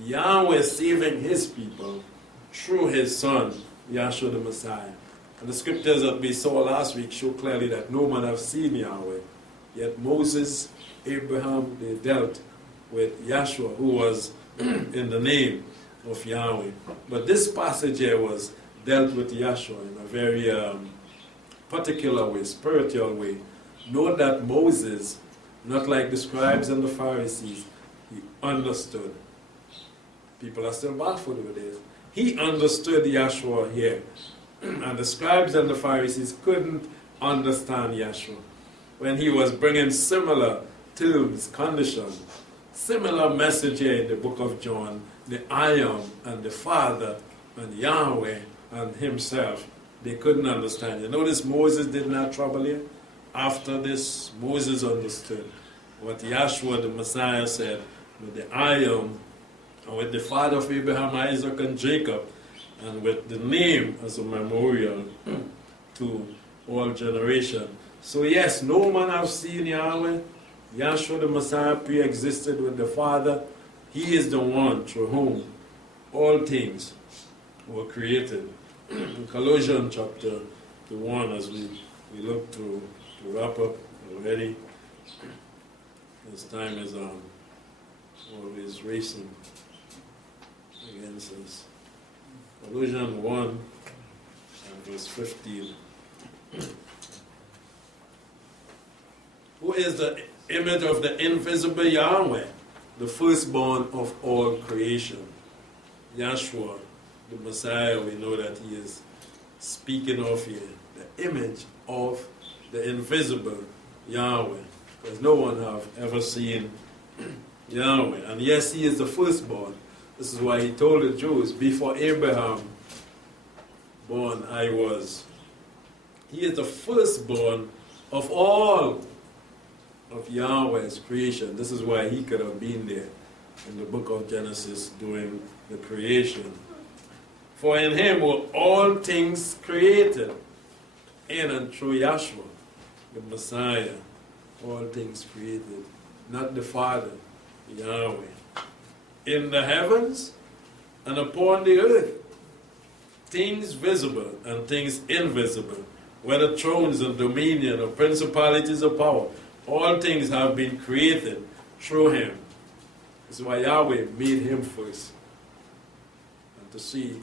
Yahweh saving his people through his son, Yahshua the Messiah. And the scriptures that we saw last week show clearly that no man have seen Yahweh. Yet Moses, Abraham, they dealt with Yahshua, who was in the name of Yahweh. But this passage here was dealt with Yahshua in a very particular way, spiritual way. Note that Moses, not like the scribes and the Pharisees, he understood. People are still baffled with this. He understood Yahshua here. And the scribes and the Pharisees couldn't understand Yahshua when he was bringing similar terms, conditions, similar message here in the book of John, the I am and the Father and Yahweh and himself. They couldn't understand. You notice Moses did not trouble here? After this, Moses understood what Yahshua the Messiah said with the I am, and with the Father of Abraham, Isaac, and Jacob, and with the name as a memorial to all generation. So yes, no man have seen Yahweh. Yahshua the Messiah pre-existed with the Father. He is the one through whom all things were created. In Colossians chapter 1, as we look to wrap up already, this time is always racing against us. Colossians 1 and verse 15. Who is the image of the invisible Yahweh, the firstborn of all creation? Yahshua, the Messiah, we know that he is speaking of here, the image of the invisible Yahweh. Because no one have ever seen Yahweh. And yes, he is the firstborn. This is why he told the Jews, before Abraham born, I was. He is the firstborn of all of Yahweh's creation. This is why he could have been there in the book of Genesis during the creation. For in him were all things created, in and through Yahshua, the Messiah, all things created, not the Father, Yahweh. In the heavens and upon the earth, things visible and things invisible, whether thrones and dominion or principalities or power, all things have been created through him. That's why Yahweh made him first. And to see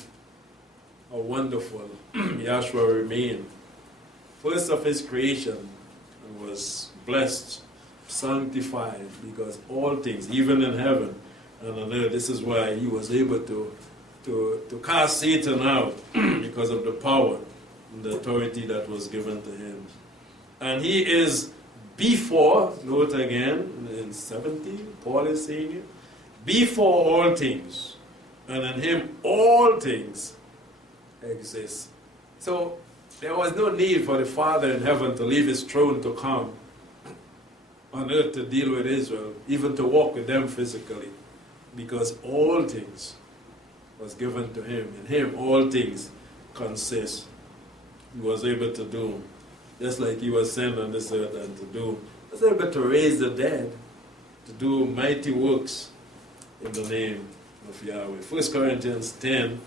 how wonderful Yahshua remained. First of his creation, and was blessed, sanctified, because all things, even in heaven and on earth, this is why he was able to cast Satan out because of the power and the authority that was given to him. And he is before, note again, in 17, Paul is saying it, before all things, and in him all things exist. So there was no need for the Father in heaven to leave his throne to come on earth to deal with Israel, even to walk with them physically, because all things was given to him. In him all things consist. He was able to do, just like he was sent on this earth and to do. He was able to raise the dead, to do mighty works in the name of Yahweh. 1 Corinthians 10,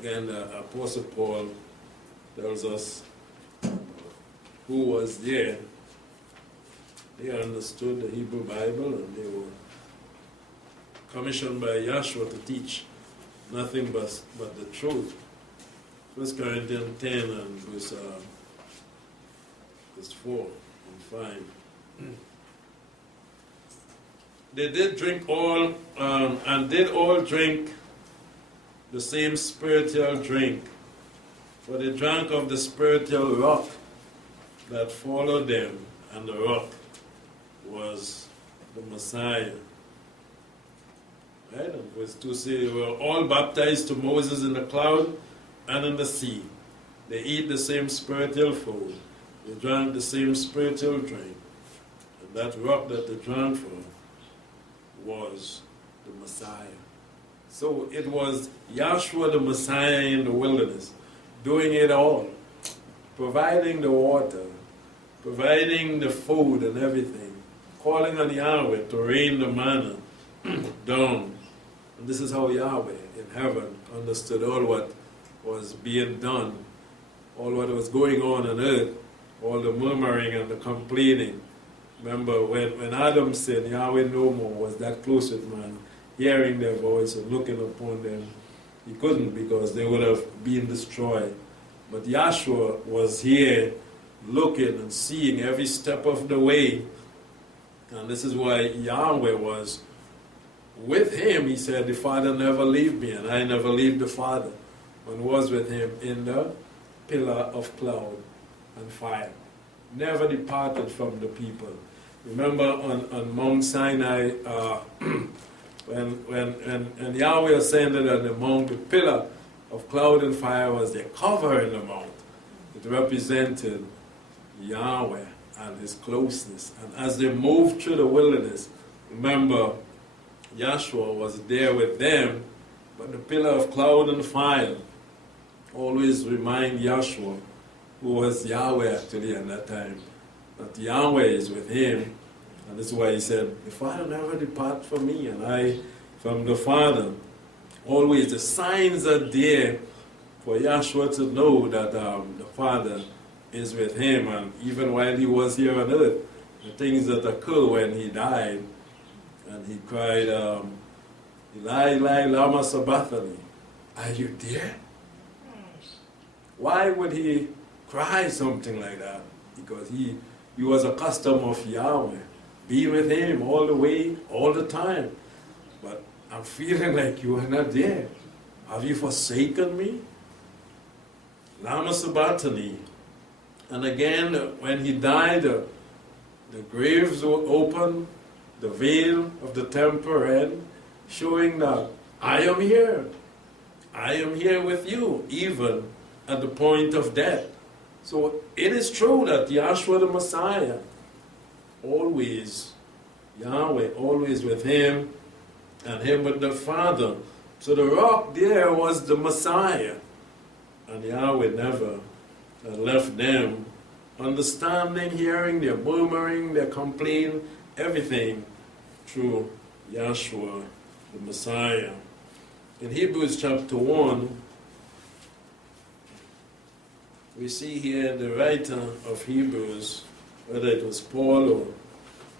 again, the Apostle Paul tells us who was there. They understood the Hebrew Bible and they were commissioned by Yahshua to teach nothing but the truth. 1 Corinthians 10 and verse 4 and 5. They did drink all, and did all drink the same spiritual drink, for they drank of the spiritual rock that followed them, and the rock was the Messiah. Right? And verse 2 says, they were all baptized to Moses in the cloud and in the sea. They eat the same spiritual food. They drank the same spiritual drink. And that rock that they drank from was the Messiah. So it was Yahshua the Messiah in the wilderness, doing it all, providing the water, providing the food and everything, calling on Yahweh to rain the manna down. And this is how Yahweh in heaven understood all what was being done, all what was going on earth, all the murmuring and the complaining. Remember, when Adam sinned, Yahweh no more was that close with man, hearing their voice and looking upon them. He couldn't, because they would have been destroyed. But Yahshua was here looking and seeing every step of the way. And this is why Yahweh was with him. He said, the Father never leave me, and I never leave the Father. And was with him in the pillar of cloud and fire. Never departed from the people. Remember on Mount Sinai, when Yahweh ascended on the mount, the pillar of cloud and fire was there, covering the mount. It represented Yahweh and his closeness. And as they moved through the wilderness, remember, Yahshua was there with them, but the pillar of cloud and fire always remind Yahshua, who was Yahweh actually at that time, that Yahweh is with him. And this is why he said, the Father never depart from me, and I from the Father. Always the signs are there for Yahshua to know that the Father is with him. And even while he was here on earth, the things that occurred when he died, and he cried, Eli, Eli, lama sabachthani, are you there? Why would he cry something like that? Because he was accustomed of Yahweh, be with him all the way, all the time. But I'm feeling like you are not there. Have you forsaken me? Lama sabachthani. And again, when he died, the graves were open, the veil of the temple rent, showing that I am here. I am here with you, even at the point of death. So it is true that Yahshua the Messiah, always, Yahweh, always with him, and him with the Father. So the rock there was the Messiah. And Yahweh never left them understanding, hearing, their murmuring, their complaint, everything through Yahshua, the Messiah. In Hebrews chapter 1, we see here the writer of Hebrews, whether it was Paul or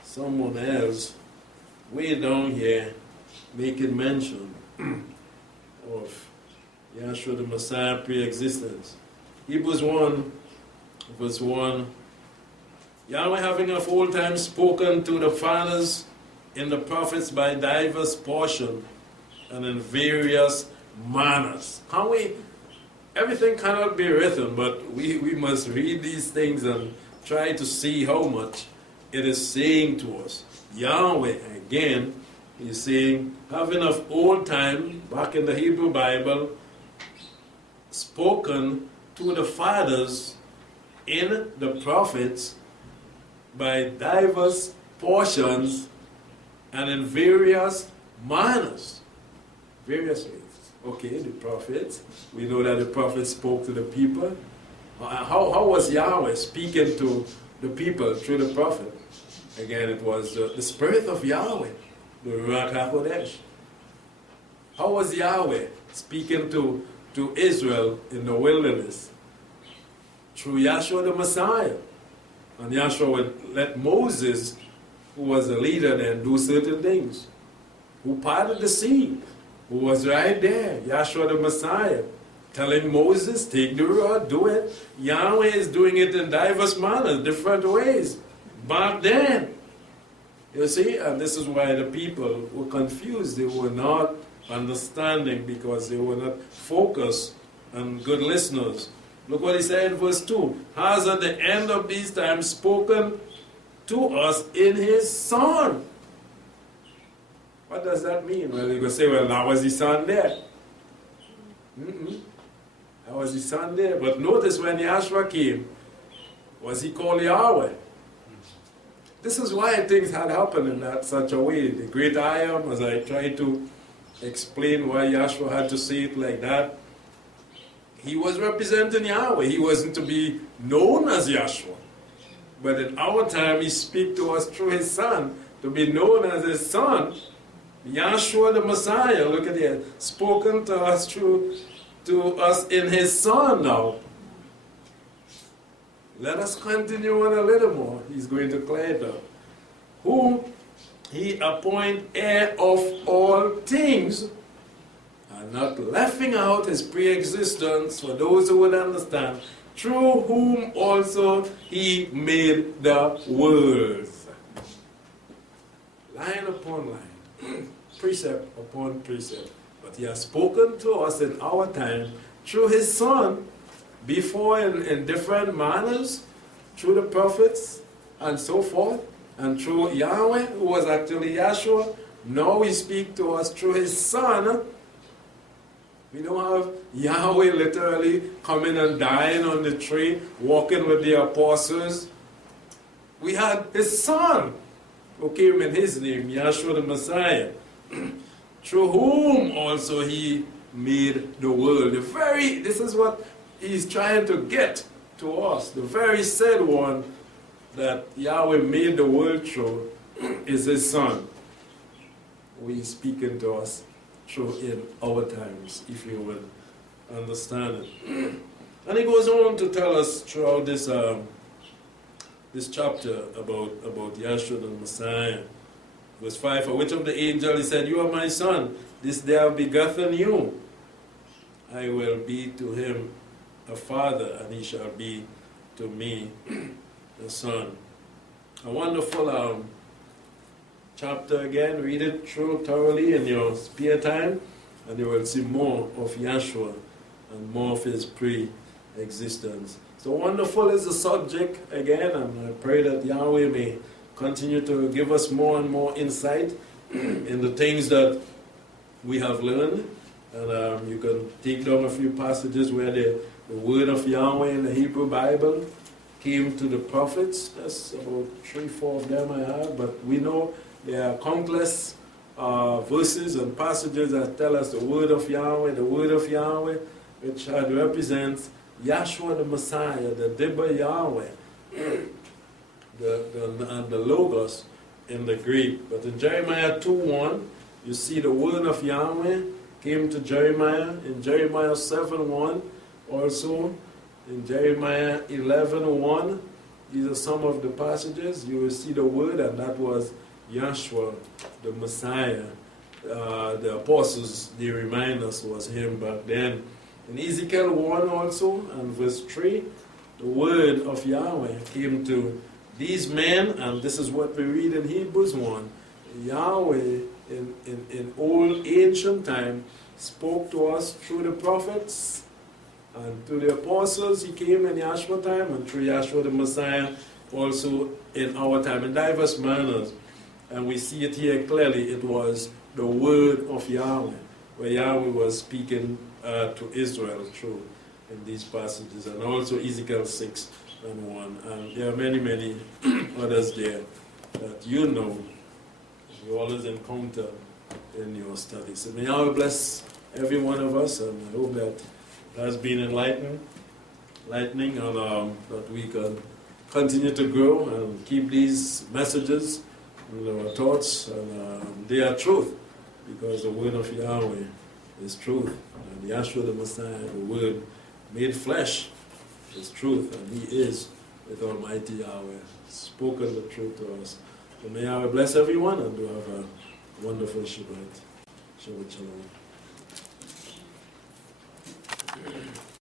someone else, way down here, making mention of Yahshua the Messiah pre-existence. Hebrews 1, verse 1, Yahweh having of old time spoken to the fathers in the prophets by diverse portion and in various manners. Everything cannot be written, but we must read these things and try to see how much it is saying to us. Yahweh, again, is saying, having of old time, back in the Hebrew Bible, spoken to the fathers in the prophets by diverse portions and in various manners. Various ways. Okay, the prophets. We know that the prophets spoke to the people. How was Yahweh speaking to the people through the prophet? Again, it was the Spirit of Yahweh, the Ruach HaKodesh. How was Yahweh speaking to Israel in the wilderness? Through Yahshua the Messiah. And Yahshua would let Moses, who was the leader then, do certain things. Who parted the sea, who was right there, Yahshua the Messiah, telling Moses, take the rod, do it. Yahweh is doing it in diverse manners, different ways. Back then, you see, and this is why the people were confused. They were not understanding because they were not focused and good listeners. Look what he said in verse 2. Has at the end of these times spoken to us in his Son. What does that mean? Well, you can say, well, now was his Son there? How was his Son there? But notice when Yahshua came, was he called Yahweh? This is why things had happened in that such a way. The great I am, as I try to explain why Yahshua had to say it like that, he was representing Yahweh. He wasn't to be known as Yahshua. But in our time, he speaks to us through his Son, to be known as his Son, Yahshua the Messiah. Look at it, spoken to us in his Son now. Let us continue on a little more. He's going to clear it up. Whom he appoint heir of all things, and not laughing out his pre-existence for those who would understand, through whom also he made the worlds. Line upon line, precept upon precept. But he has spoken to us in our time through his Son, before in different manners, through the prophets and so forth, and through Yahweh, who was actually Yahshua. Now he speaks to us through his Son. We don't have Yahweh literally coming and dying on the tree, walking with the apostles. We had his Son, who came in his name, Yahshua the Messiah, through whom also he made the world. This is what he's trying to get to us. The very said one that Yahweh made the world through is his Son, who is speaking to us through in our times, if you will understand it. And he goes on to tell us throughout this chapter about Yahshua the Messiah. Verse 5, for which of the angels he said, you are my Son, this day I have begotten you. I will be to him a father, and he shall be to me a son. A wonderful chapter again. Read it through thoroughly in your spare time, and you will see more of Yahshua and more of his pre-existence. So wonderful is the subject again, and I pray that Yahweh may continue to give us more and more insight in the things that we have learned. And you can take down a few passages where the word of Yahweh in the Hebrew Bible came to the prophets. That's about 3-4 of them I have, but we know there are countless verses and passages that tell us the word of Yahweh, which represents Yahshua the Messiah, the Dibba Yahweh, and the Logos in the Greek. But in Jeremiah 2:1, you see the word of Yahweh came to Jeremiah. In Jeremiah 7:1, also in Jeremiah 11:1, these are some of the passages. You will see the word, and that was Yahshua, the Messiah. The apostles, they remind us, was him back then. In Ezekiel 1 also, and verse 3, the word of Yahweh came to these men, and this is what we read in Hebrews 1. Yahweh, in old ancient time, spoke to us through the prophets, and to the apostles he came in Yahshua time, and through Yahshua the Messiah also in our time, in diverse manners. And we see it here clearly. It was the word of Yahweh, where Yahweh was speaking to Israel through in these passages, and also Ezekiel 6:1. And there are many, many others there that you always encounter in your studies. So may Yahweh bless every one of us, and I hope that it has been enlightening, and that we can continue to grow and keep these messages in our thoughts, and they are truth, because the word of Yahweh is truth, and Yahshua the Messiah, the word made flesh, is truth, and he is with Almighty Yahweh, spoken the truth to us. So may Yahweh bless everyone, and do have a wonderful Shabbat. Shabbat Shalom.